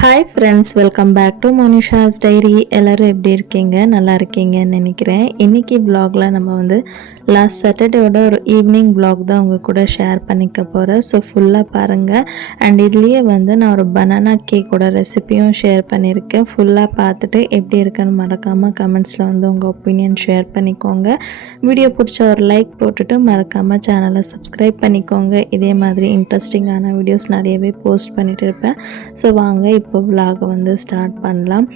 Hi friends, welcome back to Monisha's diary. எல்லோரும் எப்படி இருக்கீங்க? நல்லா இருக்கீங்கன்னு நினைக்கிறேன். இன்றைக்கி வ்ளாகில் நம்ம வந்து லாஸ்ட் சாட்டர்டேயோட ஒரு ஈவினிங் வ்ளாக் தான் உங்கள் கூட ஷேர் பண்ணிக்க போகிறேன். ஸோ ஃபுல்லாக பாருங்கள். அண்ட் இதுலேயே வந்து நான் ஒரு பனானா கேக்கோட ரெசிபியும் ஷேர் பண்ணியிருக்கேன். ஃபுல்லாக பார்த்துட்டு எப்படி இருக்குன்னு மறக்காமல் கமெண்ட்ஸில் வந்து உங்கள் ஒப்பீனியன் ஷேர் பண்ணிக்கோங்க. வீடியோ பிடிச்ச ஒரு லைக் போட்டுட்டு மறக்காமல் சேனலை சப்ஸ்கிரைப் பண்ணிக்கோங்க. இதே மாதிரி இன்ட்ரெஸ்டிங்கான வீடியோஸ் நிறையவே போஸ்ட் பண்ணிகிட்டு இருப்பேன். ஸோ வாங்க இப்போ விலாகை வந்து ஸ்டார்ட் பண்ணலாம்.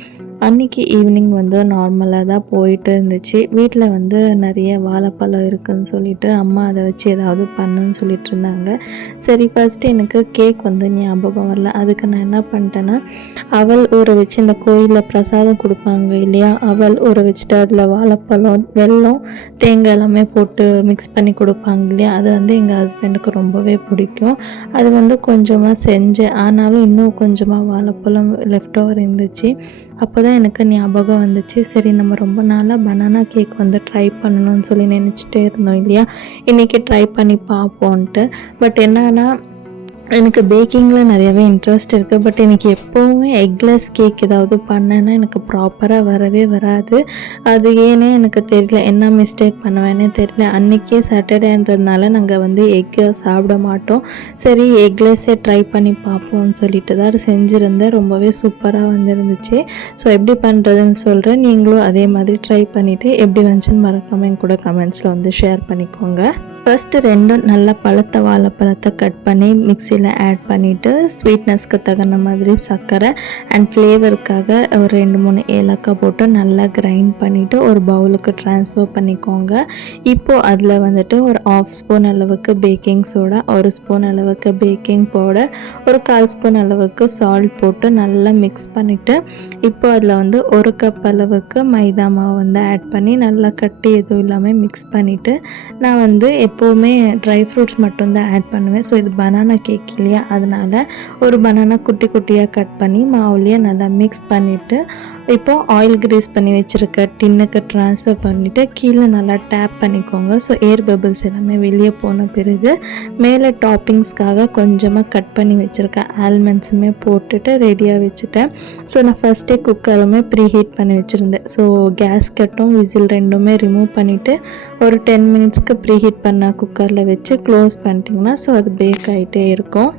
அன்றைக்கி ஈவினிங் வந்து நார்மலாக தான் போயிட்டு இருந்துச்சு. வீட்டில் வந்து நிறைய வாழைப்பழம் இருக்குதுன்னு சொல்லிட்டு அம்மா அதை வச்சு ஏதாவது பண்ணுன்னு சொல்லிட்டு இருந்தாங்க. சரி, ஃபஸ்ட்டு எனக்கு கேக் வந்து ஞாபகம் வரல. அதுக்கு நான் என்ன பண்ணிட்டேன்னா, அவல் ஊற வச்சு இந்த கோயிலில் பிரசாதம் கொடுப்பாங்க இல்லையா, அவல் ஊற வச்சுட்டு அதில் வாழைப்பழம், வெல்லம், தேங்காய் எல்லாமே போட்டு மிக்ஸ் பண்ணி கொடுப்பாங்க இல்லையா, அது வந்து எங்கள் ஹஸ்பண்டுக்கு ரொம்பவே பிடிக்கும். அது வந்து கொஞ்சமாக செஞ்சேன். ஆனாலும் இன்னும் கொஞ்சமாக வாழைப்பழம் லெஃப்ட் ஓவர் இருந்துச்சு. அப்போ தான் எனக்கு ஞாபகம் வந்துச்சு, சரி நம்ம ரொம்ப நாளாக பனானா கேக் வந்து ட்ரை பண்ணணும்னு சொல்லி நினச்சிட்டே இருந்தோம் இல்லையா, இன்றைக்கி ட்ரை பண்ணி பார்ப்போன்ட்டு. பட் என்னன்னா, எனக்கு பேக்கிங்கில் நிறையவே இன்ட்ரெஸ்ட் இருக்குது. பட் எனக்கு எப்போவுமே எக்லெஸ் கேக் ஏதாவது பண்ணேன்னா எனக்கு ப்ராப்பராக வரவே வராது. அது ஏன்னே எனக்கு தெரியல, என்ன மிஸ்டேக் பண்ணுவேன்னே தெரியல. அன்றைக்கே சாட்டர்டேன்றதுனால நாங்கள் வந்து எக்கு சாப்பிட மாட்டோம். சரி, எக்லெஸ்ஸே ட்ரை பண்ணி பார்ப்போம்னு சொல்லிட்டு தான் செஞ்சுருந்தேன். ரொம்பவே சூப்பராக வந்துருந்துச்சு. ஸோ எப்படி பண்ணுறதுன்னு சொல்கிறேன், நீங்களும் அதே மாதிரி ட்ரை பண்ணிவிட்டு எப்படி வந்துச்சுன்னு மறக்காமல் என் கூட கமெண்ட்ஸில் வந்து ஷேர் பண்ணிக்கோங்க. ஃபஸ்ட்டு ரெண்டும் நல்லா பழுத்த வாழைப்பழத்தை கட் பண்ணி மிக்சியில் ஆட் பண்ணிவிட்டு ஸ்வீட்னஸ்க்கு தகுந்த மாதிரி சர்க்கரை அண்ட் ஃப்ளேவருக்காக ஒரு 2-3 ஏலக்காய் போட்டு நல்லா கிரைண்ட் பண்ணிவிட்டு ஒரு பவுலுக்கு ட்ரான்ஸ்ஃபர் பண்ணிக்கோங்க. இப்போது அதில் வந்துட்டு ஒரு 1/2 ஸ்பூன் அளவுக்கு பேக்கிங் சோடா, 1 ஸ்பூன் அளவுக்கு பேக்கிங் பவுடர், ஒரு 1/4 ஸ்பூன் அளவுக்கு சால்ட் போட்டு நல்லா மிக்ஸ் பண்ணிவிட்டு இப்போ அதில் வந்து 1 கப் அளவுக்கு மைதா மாவு வந்து ஆட் பண்ணி நல்லா கட்டி எதுவும் இல்லாமல் மிக்ஸ் பண்ணிவிட்டு, நான் வந்து எப்போவுமே ட்ரை ஃப்ரூட்ஸ் மட்டும்தான் ஆட் பண்ணுவேன். ஸோ இது பனானா கேக் இல்லையா, அதனால் ஒரு பனானா குட்டி குட்டியாக கட் பண்ணி மாவுலேயே நல்லா மிக்ஸ் பண்ணிவிட்டு இப்போது ஆயில் கிரீஸ் பண்ணி வச்சுருக்க டின்னுக்கு ட்ரான்ஸ்ஃபர் பண்ணிவிட்டு கீழே நல்லா டேப் பண்ணிக்கோங்க. ஸோ ஏர் பபிள்ஸ் எல்லாமே வெளியே போன பிறகு மேலே டாப்பிங்ஸ்க்காக கொஞ்சமாக கட் பண்ணி வச்சுருக்க ஆல்மண்ட்ஸுமே போட்டுட்டு ரெடியாக வச்சுட்டேன். ஸோ நான் ஃபஸ்ட்டே குக்கருமே ப்ரீ ஹீட் பண்ணி வச்சுருந்தேன். ஸோ கேஸ் கட்டும் விசில் ரெண்டுமே ரிமூவ் பண்ணிவிட்டு ஒரு 10 மினிட்ஸ்க்கு ப்ரீ ஹீட் பண்ண குக்கரில் வச்சு க்ளோஸ் பண்ணிட்டிங்கன்னா ஸோ அது பேக் ஆகிட்டே இருக்கும்.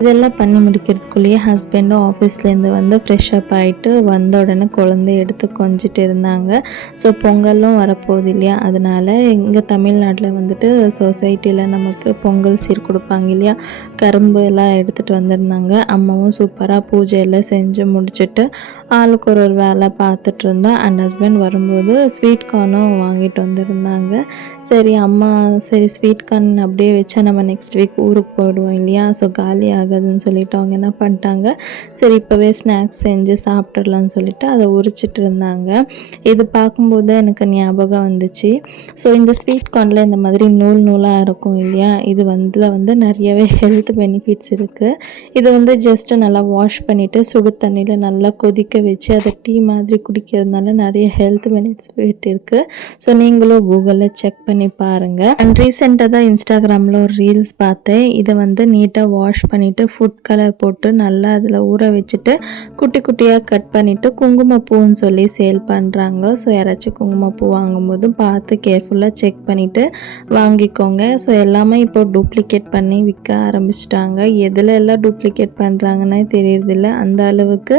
இதெல்லாம் பண்ணி முடிக்கிறதுக்குள்ளேயே ஹஸ்பண்டும் ஆஃபீஸ்லேருந்து வந்து ஃப்ரெஷ் அப் ஆகிட்டு வந்த உடனே குழந்தைய எடுத்து கொஞ்சிட்டு இருந்தாங்க. ஸோ பொங்கலும் வரப்போகுது இல்லையா, அதனால் இங்கே தமிழ்நாட்டில் வந்துட்டு சொசைட்டியில் நமக்கு பொங்கல் சீர் கொடுப்பாங்க இல்லையா, கரும்பு எல்லாம் எடுத்துகிட்டு வந்திருந்தாங்க. அம்மாவும் சூப்பராக பூஜையெல்லாம் செஞ்சு முடிச்சுட்டு ஆளுக்கு ஒரு வேலை பார்த்துட்டு இருந்தோம். அண்ட் ஹஸ்பண்ட் வரும்போது ஸ்வீட் கார்னும் வாங்கிட்டு வந்திருந்தாங்க. சரி அம்மா, சரி ஸ்வீட் கார்ன் அப்படியே வச்சா நம்ம நெக்ஸ்ட் வீக் ஊருக்கு போயிடுவோம் இல்லையா, ஸோ காலி ஆகாதுன்னு சொல்லிட்டு அவங்க என்ன பண்ணிட்டாங்க, சரி இப்போவே ஸ்நாக்ஸ் செஞ்சு சாப்பிட்றலான்னு சொல்லிட்டு அதை உரிச்சிட்டு இருந்தாங்க. இது பார்க்கும்போது எனக்கு ஞாபகம் வந்துச்சு. ஸோ இந்த ஸ்வீட் கார்னில் இந்த மாதிரி நூல் நூலாக இருக்கும் இல்லையா, இது வந்து நிறையவே ஹெல்த் பெனிஃபிட்ஸ் இருக்குது. இது வந்து ஜஸ்ட்டு நல்லா வாஷ் பண்ணிவிட்டு சுடு தண்ணியில் நல்லா கொதிக்க வச்சு அதை டீ மாதிரி குடிக்கிறதுனால நிறைய ஹெல்த் பெனிஃபிட் இருக்குது. ஸோ நீங்களும் கூகுளில் செக் பண்ணி பாருங்கள். அண்ட் ரீசெண்டாக தான் இன்ஸ்டாகிராமில் ஒரு ரீல்ஸ் பார்த்தேன். இதை வந்து நீட்டாக வாஷ் பண்ணிவிட்டு ஃபுட் கலர் போட்டு நல்லா அதில் ஊற வச்சுட்டு குட்டி குட்டியாக கட் பண்ணிவிட்டு குங்குமப்பூன்னு சொல்லி சேல் பண்ணுறாங்க. ஸோ யாராச்சும் குங்குமப்பூ வாங்கும்போது பார்த்து கேர்ஃபுல்லாக செக் பண்ணிவிட்டு வாங்கிக்கோங்க. ஸோ எல்லாமே இப்போ டூப்ளிகேட் பண்ணி விற்க ஆரம்பிச்சிட்டாங்க. எதில் எல்லாம் டூப்ளிகேட் பண்ணுறாங்கன்னே தெரியறதில்ல. அந்த அளவுக்கு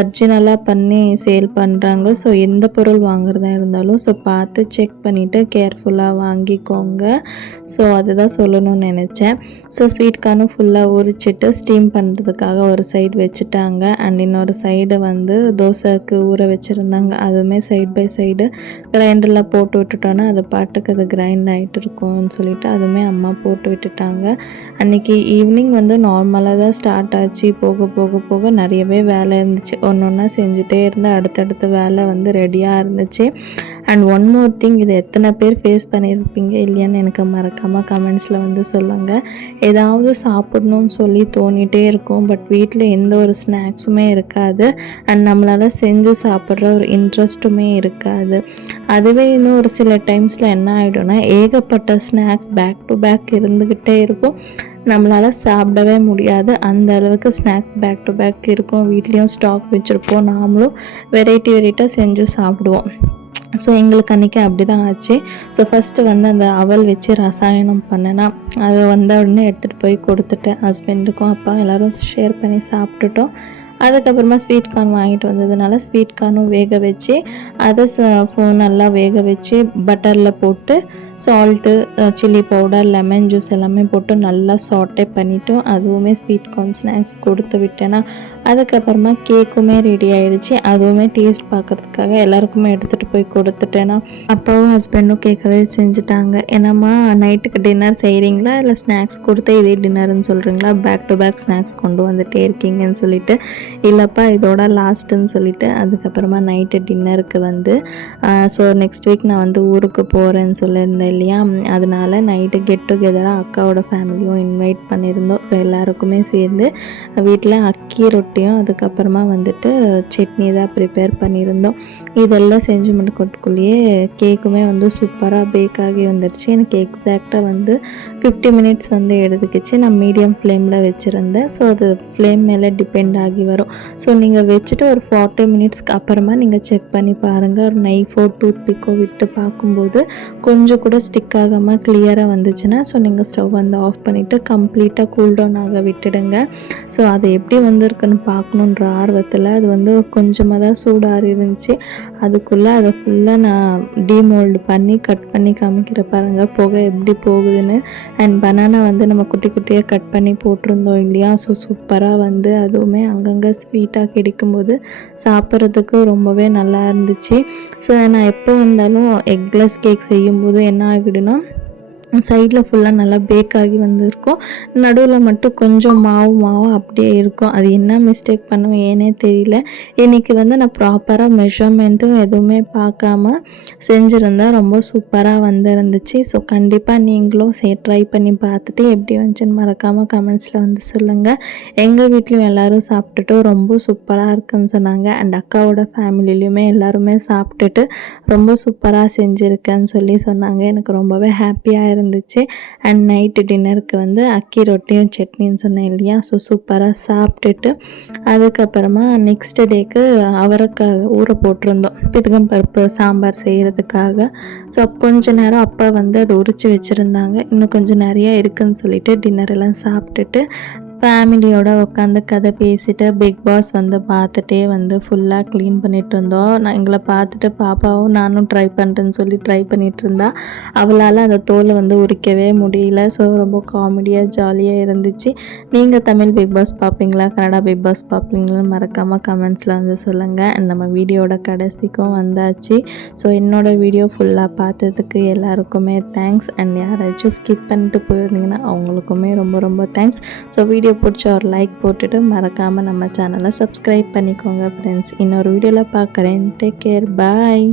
ஒரிஜினலாக பண்ணி சேல் பண்ணுறாங்க. ஸோ எந்த பொருள் வாங்குறதா இருந்தாலும் ஸோ பார்த்து செக் பண்ணிவிட்டு கேர்ஃபுல்லாக வாங்கிக்கோங்க. ஸோ அதுதான் சொல்லணும்னு நினச்சேன். ஸோ ஸ்வீட் கார்னும் ஃபுல்லாக உரிச்சிட்டு ஸ்டீம் பண்ணுறதுக்காக ஒரு சைடு வச்சுட்டாங்க. அண்ட் இன்னொரு சைடு வந்து தோசைக்கு ஊற வச்சுருந்தாங்க. அதுவுமே சைட் பை சைடு கிரைண்டரில் போட்டு விட்டுட்டோன்னா அது பாட்டுக்கு அது கிரைண்ட் ஆகிட்டு இருக்கும்னு சொல்லிட்டு அதுவுமே அம்மா போட்டு விட்டுட்டாங்க. அன்றைக்கி ஈவினிங் வந்து நார்மலாக தான் ஸ்டார்ட் ஆச்சு. போக போக போக நிறையவே வேலை இருந்துச்சு. ஒன்று ஒன்றா செஞ்சுட்டே இருந்தால் அடுத்தடுத்த வேலை வந்து ரெடியாக இருந்துச்சு. அண்ட் ஒன் மோர் திங், இது எத்தனை பேர் ஃபேஸ் பண்ணியிருப்பீங்க இல்லையான்னு எனக்கு மறக்காமல் கமெண்ட்ஸில் வந்து சொல்லுங்கள். ஏதாவது சாப்பிடணும்னு சொல்லி தோணிகிட்டே இருக்கும், பட் வீட்டில் எந்த ஒரு ஸ்நாக்ஸுமே இருக்காது. அண்ட் நம்மளால் செஞ்சு சாப்பிட்ற ஒரு இன்ட்ரெஸ்ட்டுமே இருக்காது. அதுவே இன்னும் ஒரு சில டைம்ஸில் என்ன ஆகிடும்னா, ஏகப்பட்ட ஸ்நாக்ஸ் பேக் டு பேக் இருந்துக்கிட்டே இருக்கும். நம்மளால் சாப்பிடவே முடியாது. அந்த அளவுக்கு ஸ்நாக்ஸ் பேக் டு பேக் இருக்கும். வீட்லேயும் ஸ்டாக் வச்சுருப்போம். நாமளும் வெரைட்டியாக செஞ்சு சாப்பிடுவோம். ஸோ எங்களுக்கு அன்றைக்கி அப்படி தான் ஆச்சு. ஸோ ஃபஸ்ட்டு வந்து அந்த அவல் வச்சு ரசாயனம் பண்ணேன்னா அதை வந்த உடனே எடுத்துகிட்டு போய் கொடுத்துட்டேன். ஹஸ்பண்டுக்கும் அப்பா எல்லோரும் ஷேர் பண்ணி சாப்பிட்டுட்டோம். அதுக்கப்புறமா ஸ்வீட் கார்ன் வாங்கிட்டு வந்ததுனால ஸ்வீட் கார்னும் வேக வச்சு அதை நல்லா வேக வச்சு பட்டரில் போட்டு salt, chilli powder, lemon juice எல்லாமே போட்டு நல்லா சாட்டே பண்ணிவிட்டோம். அதுவுமே ஸ்வீட் கார்ன் ஸ்நாக்ஸ் கொடுத்து விட்டேன்னா அதுக்கப்புறமா கேக்குமே ரெடி ஆகிடுச்சு. அதுவுமே டேஸ்ட் பார்க்குறதுக்காக எல்லாருக்குமே எடுத்துகிட்டு போய் கொடுத்துட்டேன்னா அப்பாவும் ஹஸ்பண்டும் கேட்கவே செஞ்சுட்டாங்க. என்னம்மா நைட்டுக்கு டின்னர் செய்கிறீங்களா இல்லை ஸ்நாக்ஸ் கொடுத்து இதே டின்னர்னு சொல்கிறீங்களா, பேக் டு பேக் ஸ்நாக்ஸ் கொண்டு வந்துகிட்டே இருக்கீங்கன்னு சொல்லிட்டு, இல்லைப்பா இதோட லாஸ்ட்டுன்னு சொல்லிட்டு அதுக்கப்புறமா நைட்டு டின்னருக்கு வந்து ஸோ நெக்ஸ்ட் வீக் நான் வந்து ஊருக்கு போகிறேன்னு சொல்லியிருந்தேன் இல்லையா, அதனால நைட்டு கெட் டுகெதராக அக்காவோட ஃபேமிலியும் இன்வைட் பண்ணியிருந்தோம். ஸோ எல்லாருக்குமே சேர்ந்து வீட்டில் அக்கி ரொட்டியும் அதுக்கப்புறமா வந்துட்டு சட்னி தான் ப்ரிப்பேர் பண்ணியிருந்தோம். இதெல்லாம் செஞ்சு முடிக்கிறதுக்குள்ளேயே கேக்குமே வந்து சூப்பராக பேக் ஆகி வந்துடுச்சு. எனக்கு எக்ஸாக்டாக வந்து 50 மினிட்ஸ் வந்து எடுத்துக்கிச்சு. நான் மீடியம் ஃப்ளேமில் வச்சுருந்தேன். ஸோ அது ஃப்ளேம் மேலே டிபெண்ட் ஆகி வரும். ஸோ நீங்கள் வச்சுட்டு ஒரு 40 மினிட்ஸ்க்கு அப்புறமா நீங்கள் செக் பண்ணி பாருங்கள். ஒரு நைஃபோ டூத் பிக்கோ விட்டு பார்க்கும்போது கொஞ்சம் கூட ஸ்டிக் ஆகாமல் கிளியராக வந்துச்சுன்னா ஸோ நீங்கள் ஸ்டவ் வந்து ஆஃப் பண்ணிவிட்டு கம்ப்ளீட்டாக கூல்டவுன் ஆக விட்டுடுங்க. ஸோ அது எப்படி வந்திருக்குன்னு பார்க்கணுன்ற ஆர்வத்தில் அது வந்து கொஞ்சமாக தான் சூடாக இருந்துச்சு. அதுக்குள்ளே அதை ஃபுல்லாக நான் டீமோல்டு பண்ணி கட் பண்ணி காமிக்கிற பாருங்கள் புகை எப்படி போகுதுன்னு. அண்ட் பனானா வந்து நம்ம குட்டி குட்டியாக கட் பண்ணி போட்டிருந்தோம் இல்லையா, ஸோ சூப்பராக வந்து அதுவுமே அங்கங்கே ஸ்வீட்டாக கிடைக்கும்போது சாப்பிட்றதுக்கு ரொம்பவே நல்லா இருந்துச்சு. ஸோ நான் எப்போ வந்தாலும் எக்லெஸ் கேக் செய்யும்போது என்ன ஆகிடுன்னா சைடில் ஃபுல்லாக நல்லா பேக் ஆகி வந்திருக்கும். நடுவில் மட்டும் கொஞ்சம் மாவு அப்படியே இருக்கும். அது என்ன மிஸ்டேக் பண்ணுவேன் ஏனே தெரியல. இன்றைக்கி வந்து நான் ப்ராப்பராக மெஷர்மெண்ட்டும் எதுவுமே பார்க்காம செஞ்சுருந்தேன். ரொம்ப சூப்பராக வந்துருந்துச்சு. ஸோ கண்டிப்பாக நீங்களும் ட்ரை பண்ணி பார்த்துட்டு எப்படி வந்துச்சுன்னு மறக்காமல் கமெண்ட்ஸில் வந்து சொல்லுங்கள். எங்கள் வீட்லேயும் எல்லோரும் சாப்பிட்டுட்டு ரொம்ப சூப்பராக இருக்குன்னு சொன்னாங்க. அண்ட் அக்காவோட ஃபேமிலிலையுமே எல்லாருமே சாப்பிட்டுட்டு ரொம்ப சூப்பராக செஞ்சுருக்கேன்னு சொல்லி சொன்னாங்க. எனக்கு ரொம்பவே ஹாப்பியாக இருந்துச்சு. அண்ட் நைட்டு டின்னருக்கு வந்து அக்கி ரொட்டியும் சட்னின்னு சொன்னேன் இல்லையா, ஸோ சூப்பராக சாப்பிட்டுட்டு அதுக்கப்புறமா நெக்ஸ்ட் டேக்கு அவரைக்காய் ஊற போட்டிருந்தோம் பிதுகம் பருப்பு சாம்பார் செய்கிறதுக்காக. ஸோ கொஞ்ச நேரம் அப்பா வந்து அதை உரித்து வச்சுருந்தாங்க. இன்னும் கொஞ்சம் நிறையா இருக்குதுன்னு சொல்லிட்டு டின்னர் எல்லாம் சாப்பிட்டுட்டு ஃபேமிலியோடு உட்காந்து கதை பேசிட்டு பிக் பாஸ் வந்து பார்த்துட்டே வந்து ஃபுல்லாக க்ளீன் பண்ணிகிட்டு இருந்தோம். நான் எங்களை பார்த்துட்டு பாப்பாவும் நானும் ட்ரை பண்ணுறேன்னு சொல்லி ட்ரை பண்ணிகிட்டு இருந்தா. அவளால் அந்த தோலை வந்து உரிக்கவே முடியல. ஸோ ரொம்ப காமெடியாக ஜாலியாக இருந்துச்சு. நீங்கள் தமிழ் பிக் பாஸ் பார்ப்பீங்களா, கன்னடா பிக் பாஸ் பார்ப்பீங்களான்னு மறக்காமல் கமெண்ட்ஸில் வந்து சொல்லுங்கள். அண்ட் நம்ம வீடியோட கடைசிக்கும் வந்தாச்சு. ஸோ என்னோடய வீடியோ ஃபுல்லாக பார்த்ததுக்கு எல்லாருக்குமே தேங்க்ஸ். அண்ட் யாராச்சும் ஸ்கிப் பண்ணிட்டு போயிருந்தீங்கன்னா அவங்களுக்குமே ரொம்ப ரொம்ப தேங்க்ஸ். ஸோ வீடியோ பிடிச்ச ஒரு லைக் போட்டுட்டு மறக்காமல் நம்ம சேனலை சப்ஸ்கிரைப் பண்ணிக்கோங்க ஃப்ரெண்ட்ஸ். இன்னொரு வீடியோவில் பார்க்குறேன். டேக் கேர், பாய்.